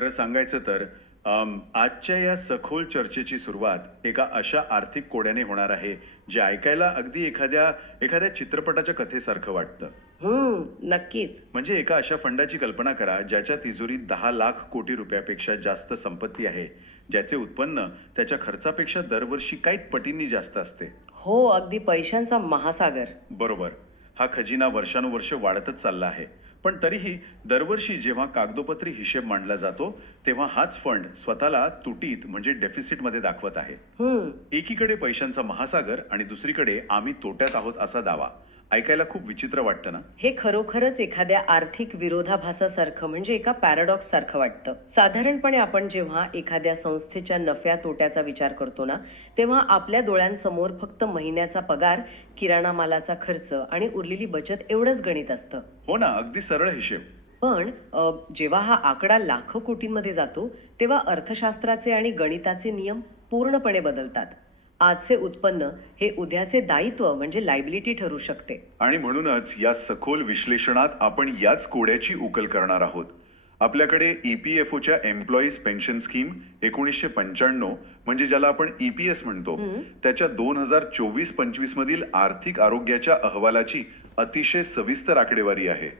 खरं सांगायचं तर आजच्या या सखोल चर्चेची सुरुवात एका अशा आर्थिक कोड्याने होणार आहे जे ऐकायला अगदी एखाद्या एखाद्या चित्रपटाच्या कथेसारखं वाटतं. नक्कीच. म्हणजे एका अशा फंडाची कल्पना करा ज्याच्या तिजोरीत 10 लाख कोटी रुपयापेक्षा जास्त संपत्ती आहे, ज्याचे उत्पन्न त्याच्या खर्चापेक्षा दरवर्षी काही पटींनी जास्त असते. हो, अगदी पैशांचा महासागर. बरोबर. हा खजिना वर्षानुवर्ष वाढतच चालला आहे. पण तरीही दरवर्षी जेव्हा कागदोपत्री हिशेब मांडला जातो तेव्हा हाच फंड स्वतःला तुटीत म्हणजे डेफिसिटमध्ये दाखवत आहे. एकीकडे पैशांचा महासागर आणि दुसरीकडे आम्ही तोट्यात आहोत असा दावा. ऐकायला खूप विचित्र वाटतं ना? हे खरोखरच एखाद्या आर्थिक विरोधाभासासारखं म्हणजे एका पॅराडॉक्स सारखं वाटतं. साधारणपणे आपण जेव्हा एखाद्या संस्थेच्या नफ्या तोट्याचा विचार करतो ना, तेव्हा आपल्या डोळ्यांसमोर फक्त महिन्याचा पगार, किराणा मालाचा खर्च आणि उरलेली बचत एवढंच गणित असतं. हो ना, अगदी सरळ हिशेब. पण जेव्हा हा आकडा लाखो कोटींमध्ये जातो तेव्हा अर्थशास्त्राचे आणि गणिताचे नियम पूर्णपणे बदलतात. आजचे उत्पन्न हे उद्याचे दायित्व म्हणजे लायबिलिटी ठरू शकते. आणि म्हणूनच या सखोल विश्लेषणात आपण याच कोड्याची उकल करणार आहोत. आपल्याकडे EPFOच्या एम्प्लॉईज पेन्शन स्कीम 1995 म्हणजे ज्याला आपण EPS म्हणतो, त्याच्या 2024-25 मधील आर्थिक आरोग्याच्या अहवालाची अतिशय सविस्तर आकडेवारी आहे.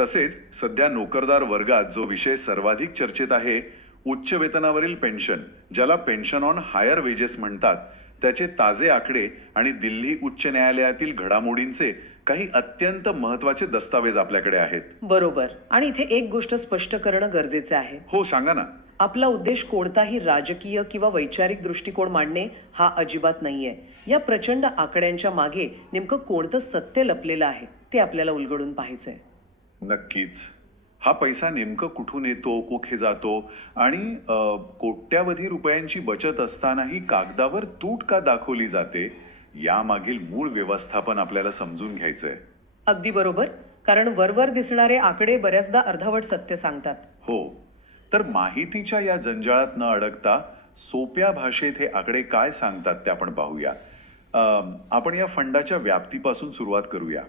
तसेच सध्या नोकरदार वर्गात जो विषय सर्वाधिक चर्चेत आहे, उच्च वेतनावरील पेन्शन, ज्याला पेन्शन ऑन हायर वेजेस म्हणतात, त्याचे ताजे आकडे आणि दिल्ली उच्च न्यायालयातील घडामोडींचे काही अत्यंत महत्वाचे दस्तावेज आपल्याकडे आहेत. बरोबर. आणि इथे एक गोष्ट स्पष्ट करणं गरजेचं आहे. हो, सांगा ना. आपला उद्देश कोणताही राजकीय किंवा वैचारिक दृष्टिकोन मांडणे हा अजिबात नाहीये. या प्रचंड आकड्यांच्या मागे नेमकं कोणतं सत्य लपलेलं आहे ते आपल्याला उलगडून पाहायचंय. नक्कीच. हा पैसा नेमकं कुठून येतो, कुठे जातो आणि कोट्यावधी रुपयांची बचत असतानाही कागदावर तूट का दाखवली जाते, यामागील मूळ व्यवस्थापन आपल्याला समजून घ्यायचंय. अगदी बरोबर. कारण वरवर दिसणारे आकडे बऱ्याचदा अर्धवट सत्य सांगतात. हो. तर माहितीच्या या जंजाळात न अडकता सोप्या भाषेत हे आकडे काय सांगतात ते आपण पाहूया. आपण या फंडाच्या व्याप्तीपासून सुरुवात करूया.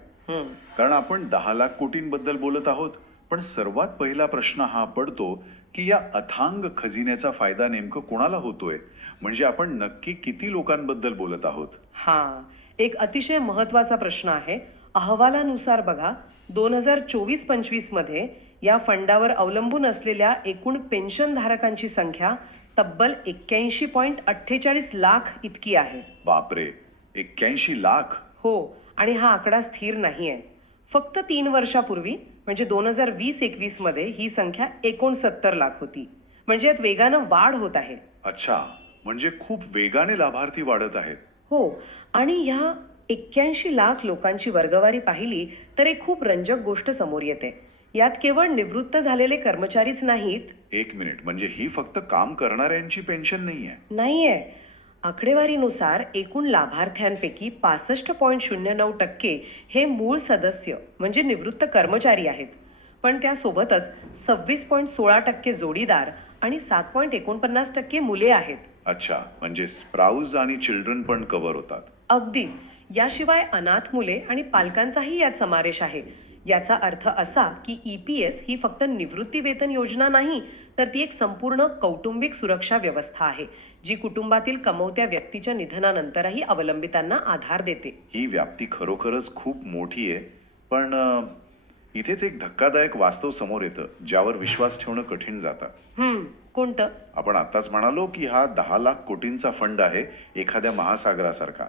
कारण आपण 10 लाख कोटींबद्दल बोलत आहोत. पण सर्वात पहिला प्रश्न हा पडतो की या अथांग खजिन्याचा फायदा नेमकं कोणाला होतोय, म्हणजे आपण नक्की किती लोकांबद्दल बोलत आहोत? हा एक अतिशय महत्वाचा प्रश्न आहे. अहवालानुसार बघा, 2024-25 मध्ये या फंडावर अवलंबून असलेल्या एकूण पेन्शनधारकांची संख्या तब्बल 81.48 लाख इतकी आहे. बापरे, 81 लाख? हो. आणि हा आकडा स्थिर नाही आहे. फक्त 3 वर्षापूर्वी म्हणजे 2020-21 मध्ये ही संख्या 69 लाख होती. म्हणजे यात वेगानं वाढ होत आहे. अच्छा, म्हणजे खूप वेगाने लाभार्थी वाढत आहेत. हो. आणि ह्या 81 लाख लोकांची वर्गवारी पाहिली तर एक खूप रंजक गोष्ट समोर येते. यात केवळ निवृत्त झालेले कर्मचारीच नाहीत. एक मिनिट, म्हणजे ही फक्त काम करणाऱ्यांची पेन्शन नाहीये. आकडेवारीनुसार एकूण लाभार्थ्यांपैकी 65.09% हे मूळ सदस्य म्हणजे निवृत्त कर्मचारी आहेत. पण त्यासोबतच 26.16% जोडीदार आणि 7.49% मुले आहेत. अच्छा, म्हणजे स्प्राउज आणि चिल्ड्रन पण कव्हर होतात. अगदी. याशिवाय अनाथ मुले आणि पालकांचाही यात समावेश आहे. याचा अर्थ असा की EPS ही फक्त निवृत्ती वेतन योजना नाही, तर ती एक संपूर्ण कौटुंबिक सुरक्षा व्यवस्था आहे जी कुटुंबातील कमवत्या व्यक्तीच्या निधनानंतरही अवलंबितांना आधार देते. ही व्याप्ती खरोखरच खूप मोठी आहे. पण इथेच एक धक्कादायक वास्तव समोर येतं ज्यावर विश्वास ठेवणं कठीण जातं. कोणतं? आपण आताच म्हणालो की हा 10 लाख कोटींचा फंड आहे, एखाद्या महासागरासारखा.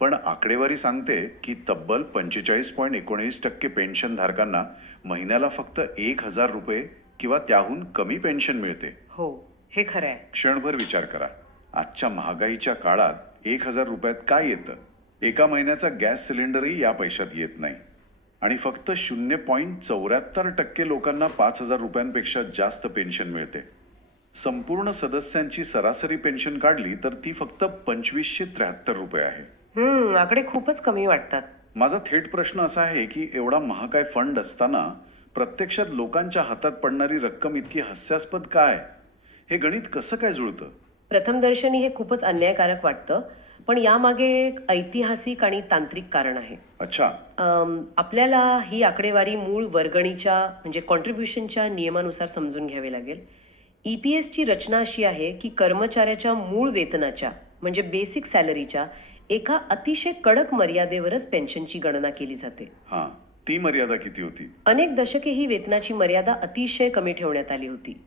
पण आकडेवारी सांगते की तब्बल 45.19% पेन्शन धारकांना महिन्याला फक्त 1,000 रुपये किंवा त्याहून कमी पेन्शन मिळते. हो, हे खरं आहे. क्षणभर विचार करा. आजच्या महागाईच्या काळात 1,000 रुपयात काय येतं? एका महिन्याचा गॅस सिलेंडरही या पैशात येत नाही. आणि फक्त 0.74% लोकांना 5,000 रुपयांपेक्षा जास्त पेन्शन मिळते. संपूर्ण सदस्यांची सरासरी पेन्शन काढली तर ती फक्त 2,573 रुपये आहे. आकडे खूपच कमी वाटतात. माझा थेट प्रश्न असा आहे की एवढा महागाई फंड असताना प्रत्यक्षात लोकांच्या हातात पडणारी रक्कम इतकी हास्यास्पद काय? हे गणित कसं काय जुळतं? प्रथमदर्शनी हे खूपच अन्यायकारक वाटतं. पण यामागे एक ऐतिहासिक आणि तांत्रिक कारण आहे. अच्छा. आपल्याला ही आकडेवारी मूळ वर्गणीच्या म्हणजे कॉन्ट्रीब्युशनच्या नियमानुसार समजून घ्यावी लागेल. EPSची रचना अशी आहे की कर्मचाऱ्याच्या मूळ वेतनाच्या म्हणजे बेसिक सॅलरीच्या एका अतिशय कडक मर्यादेवरच पेन्शनची गणना केली जाते. हां, ती मर्यादा किती होती? अनेक दशके ही वेतनाची मर्यादा अतिशय कमी ठेवण्यात आली होती.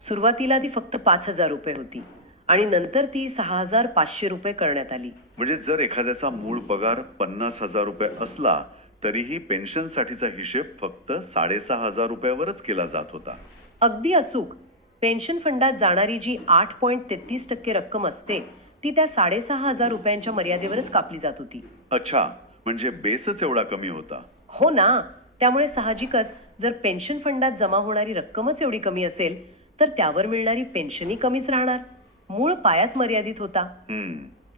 सुरुवातीला ती फक्त 5,000 रुपये होती आणि नंतर ती 6,500 रुपये करण्यात आली. म्हणजे जर एखाद्याचा मूळ पगार 50,000 रुपये असला तरीही पेन्शनसाठीचा हिशेब फक्त 6,500 रुपयावरच केला जात होता. अगदी अचूक. पेन्शन फंडात जाणारी जी 8.33% रक्कम असते ती त्या 6,500 रुपयांच्या मर्यादेवरच कापली जात होती. अच्छा, म्हणजे बेसच एवढा कमी होता. हो ना. त्यामुळे साहजिकच जर पेन्शन फंडात जमा होणारी रक्कमच एवढी कमी असेल तर त्यावर मिळणारी पेन्शनही कमीच राहणार. मूळ पायाच मर्यादित होता.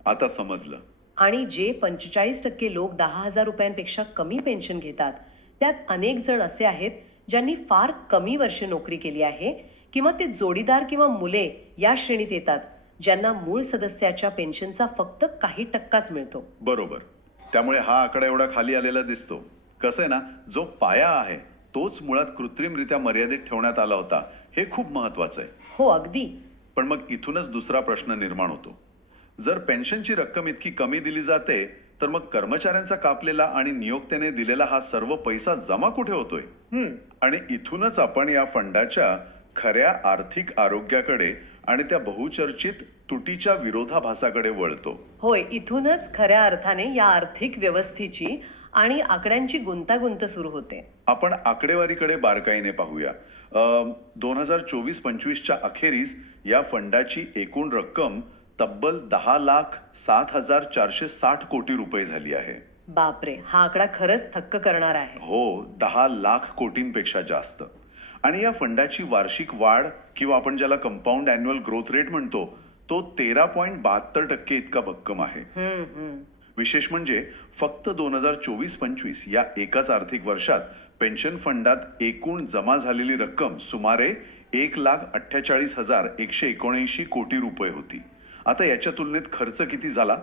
आता समजलं. आणि जे 45% लोक 10,000 रुपयांपेक्षा कमी पेन्शन घेतात त्यात अनेक जण असे आहेत ज्यांनी फार कमी वर्ष नोकरी केली आहे किंवा ते जोडीदार किंवा मुले या श्रेणीत येतात ज्यांना मूळ सदस्याच्या पेन्शनचा फक्त काही टक्काच मिळतो. बरोबर. त्यामुळे हा आकडा एवढा खाली आलेला दिसतो. कसं आहे ना, जो पाया आहे तोच मुळात कृत्रिमरित्या मर्यादित ठेवण्यात आला होता. हे खूप महत्वाचं आहे. हो, अगदी. पण मग इथूनच दुसरा प्रश्न निर्माण होतो. जर पेन्शनची रक्कम इतकी कमी दिली जाते तर मग कर्मचाऱ्यांचा कापलेला आणि नियोक्त्याने दिलेला हा सर्व पैसा जमा कुठे होतोय? आणि इथूनच आपण या फंडाच्या खऱ्या आर्थिक आरोग्याकडे आणि त्या बहुचर्चित तुटीच्या विरोधाभासाकडे वळतो. होय, इथूनच खऱ्या अर्थाने या आर्थिक व्यवस्थेची आणि आकड्यांची गुंतागुंत सुरू होते. आपण आकडेवारीकडे बारकाईने पाहूया. 2024-25च्या अखेरीस या फंडाची एकूण रक्कम तब्बल 10,07,460 कोटी रुपये झाली आहे. बापरे, हा आकडा खरंच थक्क करणार आहे. हो, 10 लाख कोटींपेक्षा जास्त. आणि या फंडाची वार्षिक वाढ किंवा आपण ज्याला कंपाऊंड अॅन्युअल ग्रोथ रेट म्हणतो तो 13.72% इतका भक्कम आहे. विशेष म्हणजे फक्त 2024-25 या एकाच आर्थिक वर्षात पेन्शन फंडात एकूण जमा झालेली रक्कम सुमारे 1,48,179 कोटी रुपये होती. आता याच्या तुलनेत खर्च किती झाला?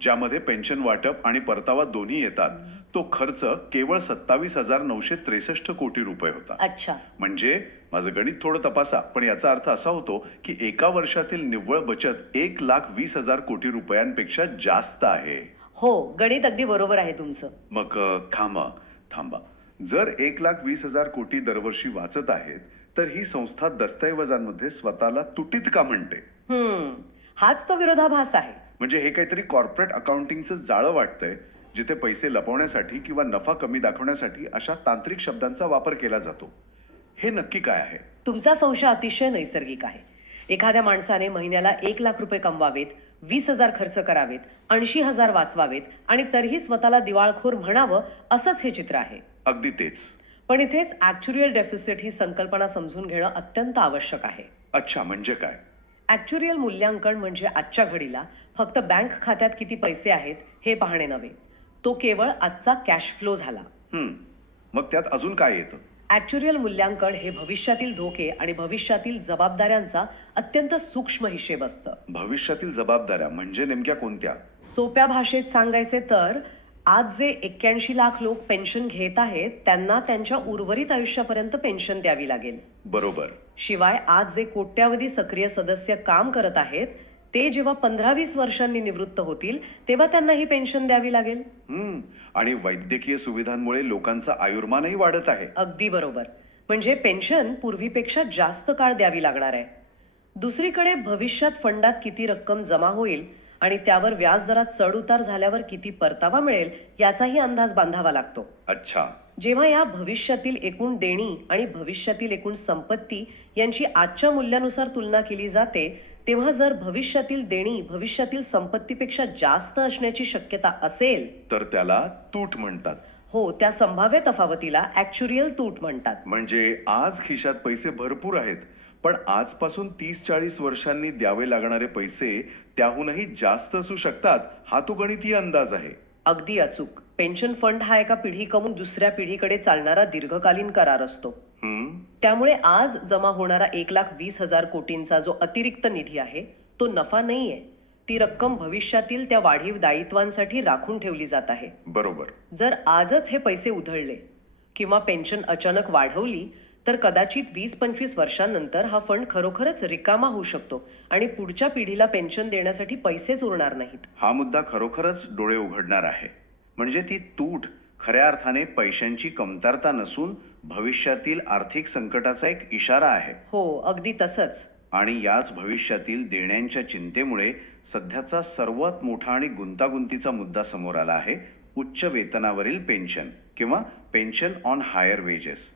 ज्यामध्ये पेन्शन वाटप आणि परतावा दोन्ही येतात तो खर्च केवळ 27,963 कोटी रुपये होता. अच्छा. म्हणजे माझं गणित थोडं तपासा, पण याचा अर्थ असा होतो की एका वर्षातील निव्वळ बचत 1,20,000 कोटी रुपयांपेक्षा जास्त आहे. हो, गणित अगदी बरोबर आहे तुमचं. मग थांबा. जर 1,20,000 कोटी दरवर्षी वाचत आहेत तर ही संस्था दस्तऐवजांमध्ये स्वतःला तुटीत का म्हणते? हाच तो विरोधाभास आहे. म्हणजे हे काहीतरी कॉर्पोरेट अकाउंटिंगचं जाळं वाटतंय जिथे पैसे लपवण्यासाठी किंवा नफा कमी दाखवण्यासाठी अशा तांत्रिक शब्दांचा वापर केला जातो. हे नक्की काय आहे? तुमचा संशय अतिशय नैसर्गिक आहे. एखाद्या माणसाने महिन्याला 1,00,000 रुपये कमवावेत, 20,000 खर्च करावेत, 80,000 वाचवावेत आणि तरीही स्वतःला दिवाळखोर म्हणावं असंच हे चित्र आहे. अगदी तेच. पण इथेच ॲक्च्युरियल डेफिसिट ही संकल्पना समजून घेणं अत्यंत आवश्यक आहे. अच्छा, म्हणजे काय? ॲक्च्युरियल मूल्यांकन म्हणजे आजच्या घडीला फक्त बँक खात्यात किती पैसे आहेत हे पाहणे नव्हे. तो केवळ आजचा कॅश फ्लो झाला. मग त्यात अजून काय येतं? ॲक्च्युरियल मूल्यांकन हे भविष्यातील धोके आणि भविष्यातील जबाबदाऱ्यांचा अत्यंत सूक्ष्म हिशेब असतं. भविष्यातील जबाबदाऱ्या म्हणजे नेमक्या कोणत्या? सोप्या भाषेत सांगायचे तर आज जे 81 लाख लोक पेन्शन घेत आहेत त्यांना त्यांच्या उर्वरित आयुष्यापर्यंत पेन्शन द्यावी लागेल. बरोबर. शिवाय आज जे कोट्यावधी सक्रिय सदस्य काम करत आहेत ते जेव्हा 15-20 वर्षांनी निवृत्त होतील तेव्हा त्यांना ही पेन्शन द्यावी लागेल. आणि वैद्यकीय सुविधांमुळे लोकांचं आयुर्मानही वाढत आहे. अगदी बरोबर. म्हणजे पेन्शन पूर्वीपेक्षा जास्त काळ द्यावी लागणार आहे. दुसरीकडे भविष्यात फंडात किती रक्कम जमा होईल आणि त्यावर व्याजदरात चढ उतार झाल्यावर किती परतावा मिळेल याचाही अंदाज बांधावा लागतो. अच्छा. जेव्हा या भविष्यातील एकूण देणी आणि भविष्यातील एकूण संपत्ती यांची आजच्या मूल्यानुसार तुलना केली जाते तेव्हा जर भविष्यातील देणी भविष्यातील संपत्तीपेक्षा जास्त असण्याची शक्यता असेल तर त्याला तूट म्हणतात. हो, त्या संभाव्य तफावतीला ॲक्च्युरियल तूट म्हणतात. म्हणजे आज खिशात पैसे भरपूर आहेत पण आजपासून 30-40 वर्षांनी द्यावे लागणारे पैसे त्याहूनही जास्त असू शकतात. हा तो गणितीय अंदाज आहे. अगदी अचूक. पेन्शन फंड हा एका पिढीकडून दुसऱ्या पिढीकडे चालणारा दीर्घकालीन करार असतो. त्यामुळे आज जमा होणारा 1,20,000 कोटींचा जो अतिरिक्त निधी आहे तो नफा नाहीये. ती रक्कम भविष्यातील त्या वाढीव दायित्वांसाठी राखून ठेवली जात आहे. बरोबर. जर आजच हे पैसे उधळले किंवा पेन्शन अचानक वाढवली तर कदाचित 20-25 वर्षांनंतर हा फंड खरोखरच रिकामा होऊ शकतो आणि पुढच्या पिढीला पेन्शन देण्यासाठी पैसेच उरणार नाहीत. हा मुद्दा खरोखरच डोळे उघडणार आहे. म्हणजे ती तूट खऱ्या अर्थाने पैशांची कमतरता नसून भविष्यातील आर्थिक संकटाचा एक इशारा आहे. हो, अगदी तसंच. आणि याच भविष्यातील देण्यांच्या चिंतेमुळे सध्याचा सर्वात मोठा आणि गुंतागुंतीचा मुद्दा समोर आला आहे, उच्च वेतनावरील पेन्शन किंवा पेन्शन ऑन हायर वेजेस.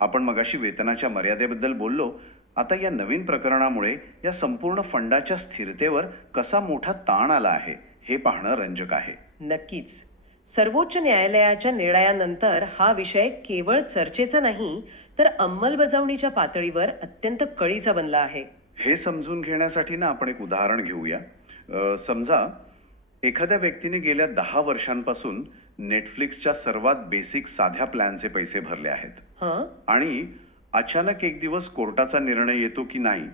आपण मगाशी वेतनाच्या मर्यादेबद्दल बोललो. आता या नवीन प्रकरणामुळे या संपूर्ण फंडाच्या स्थिरतेवर कसा मोठा ताण आला आहे हे पाहणं रंजक आहे. नक्कीच. सर्वोच्च न्यायालयाच्या निर्णयानंतर हा विषय केवळ चर्चेचा नाही तर अंमलबजावणीच्या पातळीवर अत्यंत कळीचा बनला आहे. हे समजून घेण्यासाठी ना आपण एक उदाहरण घेऊया. समजा एखाद्या व्यक्तीने गेल्या 10 वर्षांपासून नेटफ्लिक्सच्या सर्वात बेसिक साध्या प्लॅनचे पैसे भरले आहेत हां, आणि अचानक एक दिवस कोर्टाचा निर्णय येतो की नाही,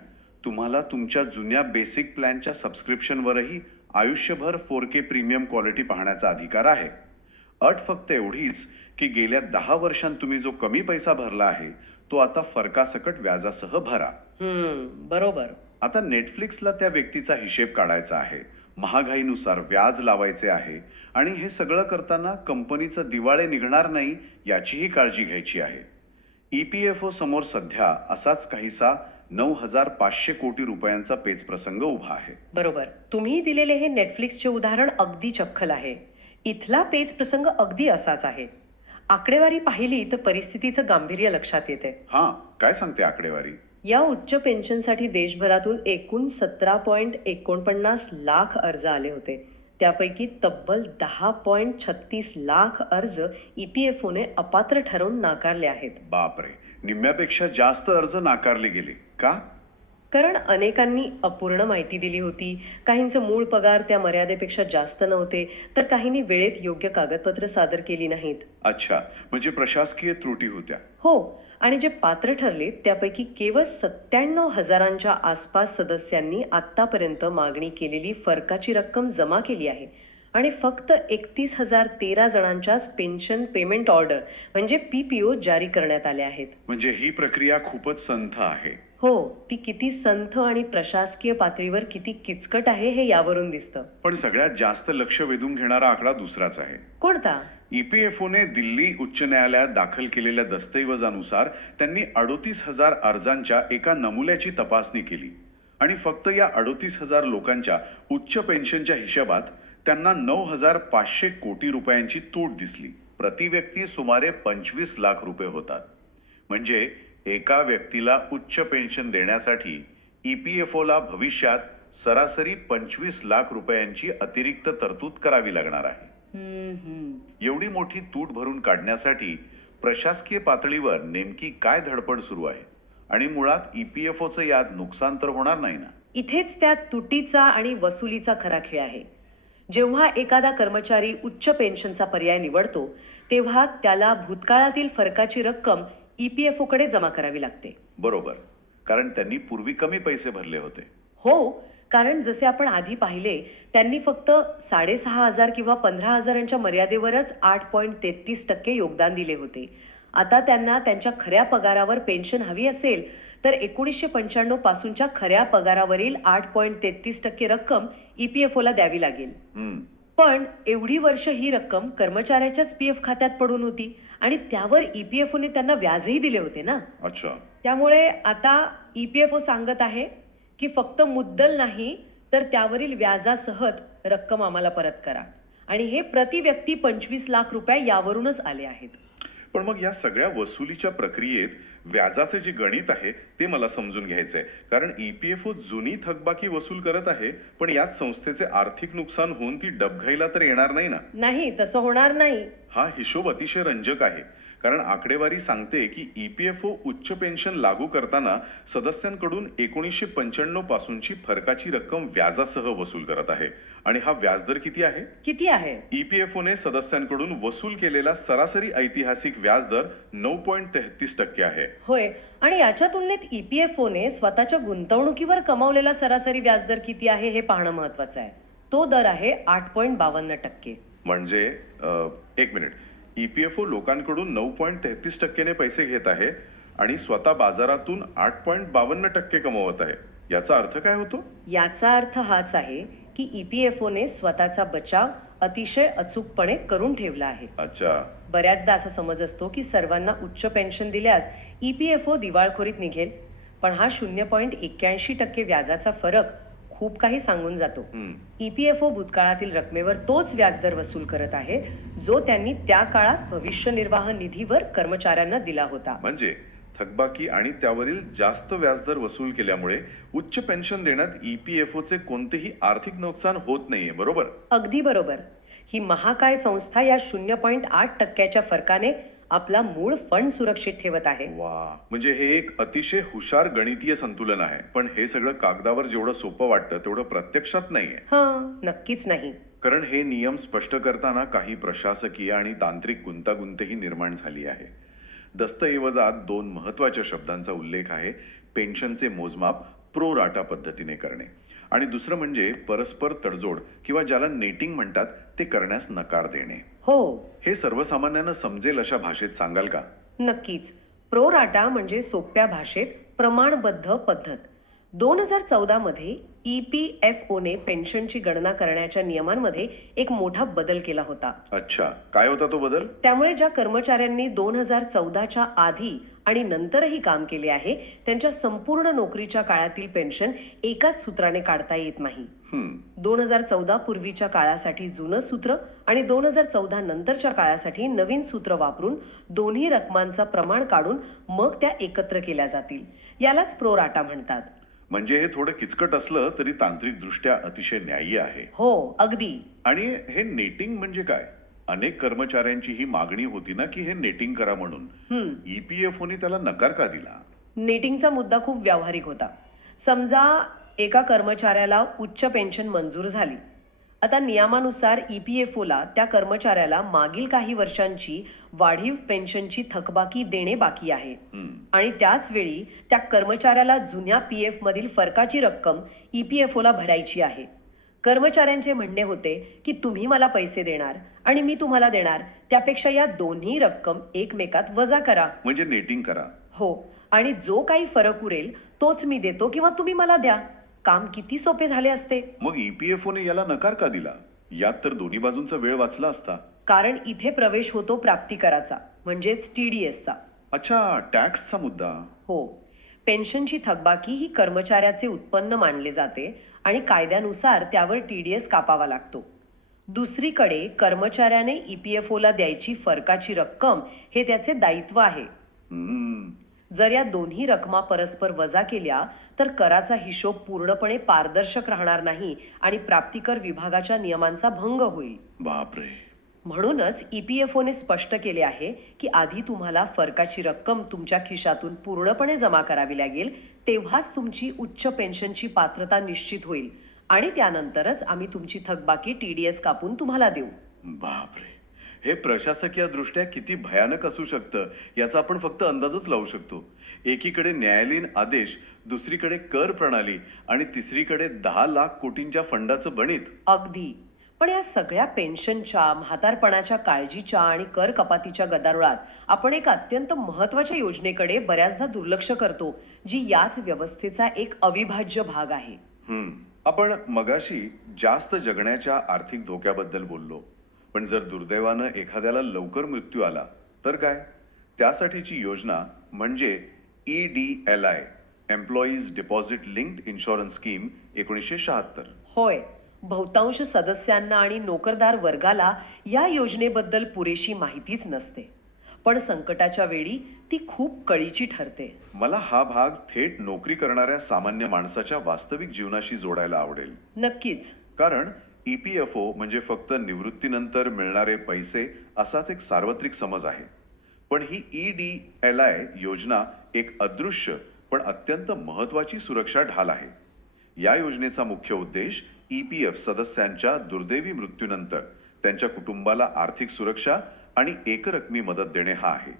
तुम्हाला तुमच्या जुन्या बेसिक प्लॅनच्या सबस्क्रिप्शनवरही आयुष्यभर 4K प्रीमियम क्वालिटी पाहण्याचा अधिकार आहे. अट फक्त एवढीच की गेल्या 10 वर्षांत तुम्ही जो कमी पैसा भरला आहे तो आता फरकासकट व्याजासह भरा. बरोबर. आता नेटफ्लिक्सला त्या व्यक्तीचा हिशेब काढायचा आहे, महागाईनुसार व्याज लावायचे आहे आणि हे सगळं करताना कंपनीचं दिवाळे निघणार नाही याचीही काळजी घ्यायची आहे. EPFO समोर सध्या असाच काहीसा 9,500 कोटी रुपयांचा पेचप्रसंग उभा आहे. बरोबर. तुम्ही दिलेले हे नेटफ्लिक्सचे उदाहरण अगदी चपखल आहे. इथला पेच प्रसंग अगदी असाच आहे. आकडेवारी पाहिली तर परिस्थितीचं गांभीर्य लक्षात येते. हां, काय सांगते आकडेवारी? या उच्च पेन्शनसाठी देशभरातून एकूण 17.49 लाख अर्ज आले होते. त्यापैकी तब्बल 10.36 लाख अर्ज EPFOने अपात्र ठरवून नाकारले आहेत. बापरे, निम्म्यापेक्षा जास्त अर्ज नाकारले गेले का? कारण अनेकांनी अपूर्ण माहिती दिली होती, काहींचं मूळ पगार त्या मर्यादेपेक्षा जास्त नव्हते, तर काहींनी वेळेत योग्य कागदपत्र सादर केली नाहीत. अच्छा, म्हणजे प्रशासकीय त्रुटी होत्या. हो, आणि जे पात्र ठरले त्यापैकी केवळ 97,000च्या आसपास सदस्यांनी आत्तापर्यंत मागणी केलेली फरकाची रक्कम जमा केली आहे आणि फक्त 31,013 जणांच्याच पेन्शन पेमेंट ऑर्डर म्हणजे PPO जारी करण्यात आल्या आहेत. म्हणजे ही प्रक्रिया खूपच संथ आहे. हो, ती किती संथ आणि प्रशासकीय पातळीवर किती किचकट आहे हे यावरून दिसतं. पण सगळ्यात जास्त लक्ष वेधून घेणारा आकडा दुसराच आहे. कोणता? EPFOने दिल्ली उच्च न्यायालयात दाखल केलेल्या दस्तऐवजानुसार त्यांनी 38,000 अर्जांच्या एका नमुन्याची तपासणी केली आणि फक्त या 38,000 लोकांच्या उच्च पेन्शनच्या हिशोबात त्यांना 9,500 कोटी रुपयांची तूट दिसली. प्रति व्यक्ती सुमारे 25 लाख रुपये होतात. म्हणजे एका व्यक्तीला उच्च पेन्शन देण्यासाठी EPFOला भविष्यात सरासरी 25 लाख रुपयांची अतिरिक्त तरतूद करावी लागणार आहे. एवढी मोठी तूट भरून काढण्यासाठी प्रशासकीय पातळीवर नेमकी काय धडपड सुरू आहे आणि मुळात EPFOचं यात नुकसान तर होणार नाही ना? इथेच त्या तुटीचा आणि वसुलीचा खरा खेळ आहे. जेव्हा एखादा कर्मचारी उच्च पेन्शनचा पर्याय निवडतो तेव्हा त्याला भूतकाळातील फरकाची रक्कम EPFOकडे जमा करावी लागते. बरोबर, कारण त्यांनी पूर्वी कमी पैसे भरले होते. हो, कारण जसे आपण आधी पाहिले त्यांनी फक्त 6,500 किंवा 15,000च्या मर्यादेवरच 8.33% योगदान दिले होते. आता त्यांना त्यांच्या खऱ्या पगारावर पेन्शन हवी असेल तर 1995 पासूनच्या खऱ्या पगारावरील 8.33% रक्कम EPFOला द्यावी लागेल. पण एवढी वर्ष ही रक्कम कर्मचाऱ्याच्याच PF खात्यात पडून होती आणि त्यावर EPFOने त्यांना व्याजही दिले होते ना. अच्छा, त्यामुळे आता EPFO सांगत आहे की फक्त मुद्दल नाही तर त्यावरील व्याजासहत रक्कम आम्हाला परत करा आणि हे प्रति व्यक्ती 25 लाख रुपये यावरूनच आले आहेत. पण मग या सगळ्या वसुलीच्या प्रक्रियेत व्याजाचे जे गणित आहे ते मला समजून घ्यायचंय. कारण EPFO जुनी थकबाकी वसूल करत आहे, पण यात संस्थेचे आर्थिक नुकसान होऊन ती डबघाईला तर येणार नाही ना? नाही, तसं होणार नाही. हा हिशोब अतिशय रंजक आहे. कारण आकडेवारी सांगते की EPFO उच्च पेन्शन लागू करताना सदस्यांकडून 1995 पासूनची फरकाची रक्कम व्याजासह वसूल करत आहे. आणि हा व्याजदर किती आहे? किती आहे? EPFOने सदस्यांकडून वसूल केलेला सरासरी ऐतिहासिक व्याजदर 9.33% आहे. होय, आणि याच्या तुलनेत EPFOने स्वतःच्या गुंतवणुकीवर कमावलेला सरासरी व्याजदर किती आहे हे पाहणं महत्वाचं आहे. तो दर आहे 8.52%. म्हणजे एक मिनिट, EPFO लोकांकडून 9.33%ने पैसे घेत आहे आणि स्वतः बाजारातून 8.52% कमवत आहे. याचा अर्थ काय होतो? याचा अर्थ हाच आहे की EPFOने स्वतःचा बचाव अतिशय अचूकपणे करून ठेवला आहे. अच्छा. बऱ्याचदा असा समज असतो की सर्वांना उच्च पेन्शन दिल्यास EPFO दिवाळखोरीत निघेल, पण हा 0.81% व्याजाचा फरक खूप काही सांगून जातो. EPFO भूतकाळातील रकमेवर तोच व्याजदर वसूल करत आहे जो त्यांनी त्या काळात भविष्य निर्वाह निधीवर कर्मचाऱ्यांना दिला होता. म्हणजे थकबाकी आणि त्यावरील जास्त व्याजदर वसूल केल्यामुळे उच्च पेन्शन देण्यात EPFOचे कोणतेही आर्थिक नुकसान होत नाहीये, बरोबर? अगदी बरोबर. ही महाकाय संस्था या 0.8%च्या फरकाने आपला मूळ फंड सुरक्षित ठेवत आहे. वा, म्हणजे हे एक अतिशय हुशार गणितीय संतुलन आहे. पण हे सगळं कागदावर जेवढं सोपं वाटतं तेवढं प्रत्यक्षात नाहीये. नक्कीच नाही. कारण हे नियम स्पष्ट करताना काही प्रशासकीय आणि तांत्रिक गुंतागुंतही निर्माण झाली आहे. दस्तऐवजात 2 महत्त्वाच्या शब्दांचा उल्लेख आहे: पेन्शनचे मोजमाप प्रो राटा पद्धतीने करणे आणि दुसरं म्हणजे परस्पर तडजोड किंवा ज्याला नेटिंग म्हणतात ते करण्यास नकार देणे. हो, हे सर्वसामान्यांना समजेल अशा भाषेत सांगाल का? नक्कीच. प्रो राटा म्हणजे सोप्या भाषेत प्रमाणबद्ध पद्धत. 2014 मध्ये EPFOने पेन्शनची गणना करण्याच्या नियमांमध्ये एक मोठा बदल केला होता. अच्छा, काय होता तो बदल? त्यामुळे ज्या कर्मचाऱ्यांनी 2014च्या आधी आणि नंतरही काम केले आहे त्यांच्या संपूर्ण नोकरीच्या काळातील पेन्शन एकाच सूत्राने काढता येत नाही. 2014 पूर्वीच्या काळासाठी जुनं सूत्र आणि 2014 नंतरच्या काळासाठी नवीन सूत्र वापरून दोन्ही रकमांचा प्रमाण काढून मग त्या एकत्र केल्या जातील. यालाच प्रो राटा म्हणतात. म्हणजे हे थोडं किचकट असलं तरी तांत्रिकदृष्ट्या अतिशय न्याय्य आहे. हो, अगदी. आणि हे नेटिंग म्हणजे काय? अनेक कर्मचाऱ्यांची ही मागणी होती ना की हे नेटिंग करा म्हणून. EPFOने त्याला नकार का दिला? नेटिंगचा मुद्दा खूप व्यावहारिक होता. समजा एका कर्मचाऱ्याला उच्च पेन्शन मंजूर झाली. आता नियमानुसार EPFOला त्या कर्मचाऱ्याला मागील काही वर्षांची वाढीव पेन्शनची थकबाकी देणे बाकी आहे आणि त्याच वेळी त्या कर्मचाऱ्याला जुन्या PF मधील फरकाची रक्कम EPFOला भरायची आहे. कर्मचाऱ्यांचे म्हणणे होते की तुम्ही मला पैसे देणार आणि मी तुम्हाला देणार, त्यापेक्षा या दोन्ही रक्कम एकमेकात वजा करा. म्हणजे नेटिंग करा. हो, आणि जो काही फरक उरेल तोच मी देतो किंवा तुम्ही मला द्या. काम किती सोपे झाले असते. मग EPFOने याला नकार का दिला? यात तर दोन्ही बाजूंचा वेळ वाचला असता. कारण इथे प्रवेश होतो प्राप्तिकराचा, म्हणजेच TDSचा. अच्छा, टॅक्सचा मुद्दा. हो, पेन्शनची थकबाकी ही कर्मचाऱ्याचे उत्पन्न मानले जाते आणि कायद्यानुसार त्यावर TDS कापावा लागतो. दुसरीकडे कर्मचाऱ्याने EPFOला द्यायची फरकाची रक्कम हे त्याचे दायित्व आहे. जर या दोन्ही रकमा परस्पर वजा केल्या तर कराचा हिशोब पूर्णपणे पारदर्शक राहणार नाही आणि प्राप्तिकर विभागाच्या नियमांचा भंग होईल. बापरे. म्हणूनच EPFOने स्पष्ट केले आहे की आधी तुम्हाला फरकाची रक्कम तुमच्या खिशातून पूर्णपणे जमा करावी लागेल, तेव्हाच तुमची उच्च पेन्शनची पात्रता निश्चित होईल आणि त्यानंतरच आम्ही तुमची थकबाकी TDS कापून तुम्हाला देऊ. बापरे, हे प्रशासकीय दृष्ट्या किती भयानक असू शकतं याचा आपण फक्त अंदाजच लावू शकतो. एकीकडे न्यायालयीन आदेश, दुसरीकडे कर प्रणाली आणि तिसरीकडे 10 लाख कोटींच्या फंडाचं गणित. अगदी. पण या सगळ्या पेन्शनच्या, म्हातारपणाच्या काळजीच्या आणि कर कपातीच्या गदारोळात आपण एक अत्यंत महत्त्वाच्या योजनेकडे बऱ्याचदा दुर्लक्ष करतो, जी याच व्यवस्थेचा एक अविभाज्य भाग आहे. आपण मगाशी जास्त जगण्याच्या आर्थिक धोक्याबद्दल बोललो, पण जर दुर्दैवानं एखाद्याला लवकर मृत्यू आला तर काय? त्यासाठीची योजना म्हणजे EDLI, employees deposit linked insurance scheme 1976. होय, बहुतांश सदस्यांना आणि नोकरदार वर्गाला या योजनेबद्दल पुरेशी माहितीच नसते, पण संकटाच्या वेळी ती खूप कळीची ठरते. मला हा भाग थेट नोकरी करणाऱ्या सामान्य माणसाच्या वास्तविक जीवनाशी जोडायला आवडेल. नक्कीच. कारण EPFO म्हणजे फक्त निवृत्तीनंतर मिळणारे पैसे असाच एक सार्वत्रिक समज आहे. पण ही EDLI योजना एक अदृश्य पण अत्यंत महत्त्वाची सुरक्षा ढाल आहे. या योजनेचा मुख्य उद्देश EPF सदस्यांच्या दुर्दैवी मृत्यूनंतर त्यांच्या कुटुंबाला आर्थिक सुरक्षा आणि एकरकमी मदत देणे हा आहे.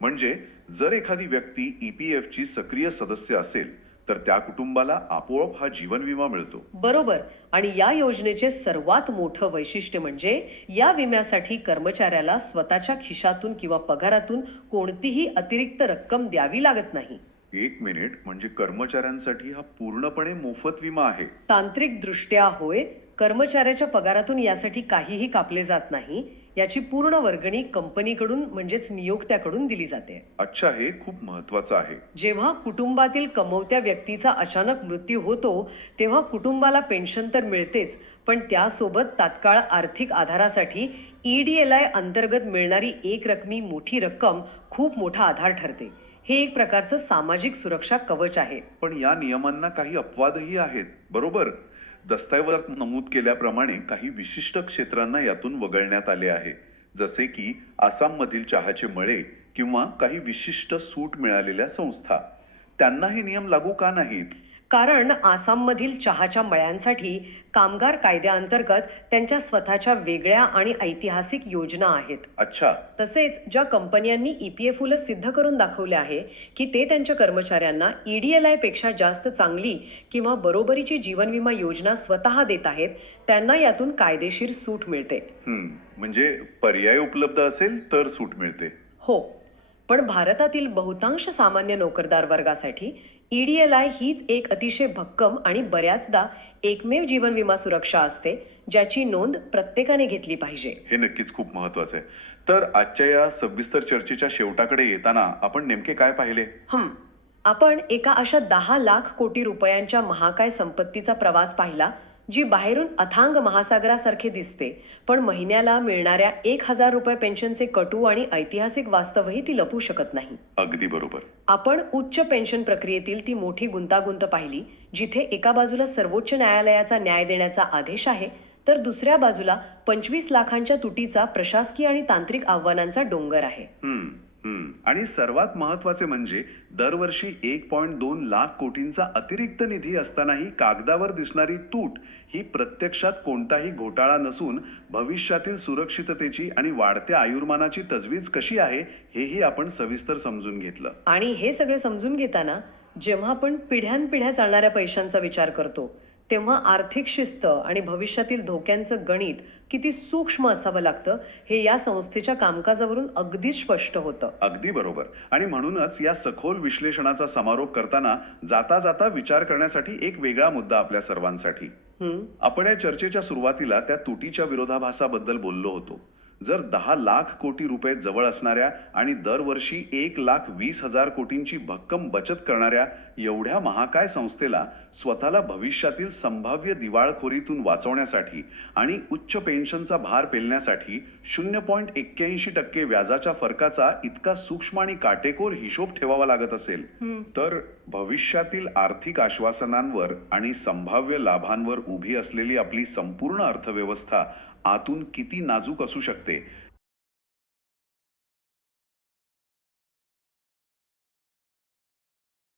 म्हणजे जर एखादी व्यक्ती EPFची सक्रिय सदस्य असेल तर त्या कुटुंबाला आपोआप हा जीवन विमा मिळतो. बरोबर. आणि या योजनेचे सर्वात मोठं वैशिष्ट्य म्हणजे या विम्यासाठी कर्मचाऱ्याला स्वतःच्या खिशातून किंवा पगारातून कोणतीही अतिरिक्त रक्कम द्यावी लागत नाही. एक मिनिट, म्हणजे कर्मचाऱ्यांसाठी हा पूर्णपणे मोफत विमा आहे? तांत्रिकदृष्ट्या होय. कर्मचाऱ्याच्या पगारातून यासाठी काहीही कापले जात नाही. याची पूर्ण वर्गणी कंपनीकडून म्हणजेच नियोक्त्याकडून दिली जाते. अच्छा, हे खूप महत्वाचं आहे. जेव्हा कुटुंबातील कमवत्या व्यक्तीचा अचानक मृत्यू होतो तेव्हा कुटुंबाला पेन्शन तर मिळतेच, पण त्यासोबत तात्काळ आर्थिक आधारासाठी EDLI अंतर्गत मिळणारी एक रकमी मोठी रक्कम खूप मोठा आधार ठरते. हे एक प्रकारचं सामाजिक सुरक्षा कवच आहे. पण या नियमांना काही अपवादही आहेत, बरोबर? दस्तऐवजात नमूद केल्याप्रमाणे काही विशिष्ट क्षेत्रांना यातून वगळण्यात आले आहे, जसे की आसाममधील चहाचे मळे किंवा काही विशिष्ट सूट मिळालेल्या संस्था. त्यांना हे नियम लागू का नाहीत? कारण आसाममधील चहाच्या मळ्यांसाठी कामगार कायद्याअंतर्गत त्यांच्या स्वतःच्या वेगळ्या आणि ऐतिहासिक योजना आहेत. अच्छा. तसेच ज्या कंपन्यांनी EPFOला सिद्ध करून दाखवले आहे की ते त्यांच्या कर्मचाऱ्यांना EDLI पेक्षा जास्त चांगली किंवा बरोबरीची जीवन विमा योजना स्वतः देत आहेत, त्यांना यातून कायदेशीर सूट मिळते. म्हणजे पर्याय उपलब्ध असेल तर सूट मिळते. हो, पण भारतातील बहुतांश सामान्य नोकरदार वर्गासाठी EDLI हीच एक अतिशय भक्कम आणि बऱ्याचदा एकमेव जीवन विमा सुरक्षा असते, ज्याची नोंद प्रत्येकाने घेतली पाहिजे. हे नक्कीच खूप महत्वाचं आहे. तर आजच्या या सविस्तर चर्चेच्या शेवटाकडे येताना आपण नेमके काय पाहिले? आपण एका अशा 10 लाख कोटी रुपयांच्या महाकाय संपत्तीचा प्रवास पाहिला, जी बाहेरून अथांग महासागरासारखे दिसते, पण महिन्याला मिळणाऱ्या 1,000 रुपये पेन्शनचे कटू आणि ऐतिहासिक वास्तवही ती लपू शकत नाही. अगदी बरोबर. आपण उच्च पेन्शन प्रक्रियेतील ती मोठी गुंतागुंत पाहिली, जिथे एका बाजूला सर्वोच्च न्यायालयाचा न्याय देण्याचा आदेश आहे, तर दुसऱ्या बाजूला 25 लाखांच्या तुटीचा प्रशासकीय आणि तांत्रिक आव्हानांचा डोंगर आहे. आणि सर्वात महत्वाचे म्हणजे दरवर्षी 1.2 लाख कोटींचा अतिरिक्त निधी असतानाही कागदावर दिसणारी तूट ही प्रत्यक्षात कोणताही घोटाळा नसून भविष्यातील सुरक्षिततेची आणि वाढत्या आयुर्मानाची तजवीज कशी आहे हेही आपण सविस्तर समजून घेतलं. आणि हे सगळे समजून घेताना जेव्हा आपण पिढ्यानपिढ्या चालणाऱ्या पैशांचा विचार करतो, तेव्हा आर्थिक शिस्त आणि भविष्यातील धोक्यांचं गणित किती सूक्ष्म असावं लागतं हे या संस्थेच्या कामकाजावरून अगदीच स्पष्ट होतं. अगदी बरोबर. आणि म्हणूनच या सखोल विश्लेषणाचा समारोप करताना जाता जाता विचार करण्यासाठी एक वेगळा मुद्दा आपल्या सर्वांसाठी. आपण या चर्चेच्या सुरुवातीला त्या तुटीच्या विरोधाभासाबद्दल बोललो होतो. जर 10 लाख कोटी रुपये जवळ असणाऱ्या आणि दरवर्षी 1,20,000 कोटींची भक्कम बचत करणाऱ्या एवढ्या महाकाय संस्थेला स्वतःला भविष्यातील संभाव्य दिवाळखोरीतून वाचवण्यासाठी आणि उच्च पेन्शनचा भार पेलण्यासाठी 0.81% व्याजाच्या फरकाचा इतका सूक्ष्म आणि काटेकोर हिशोब ठेवावा लागत असेल, तर भविष्यातील आर्थिक आश्वासनांवर आणि संभाव्य लाभांवर उभी असलेली आपली संपूर्ण अर्थव्यवस्था आतून किती नाजूक असू शकते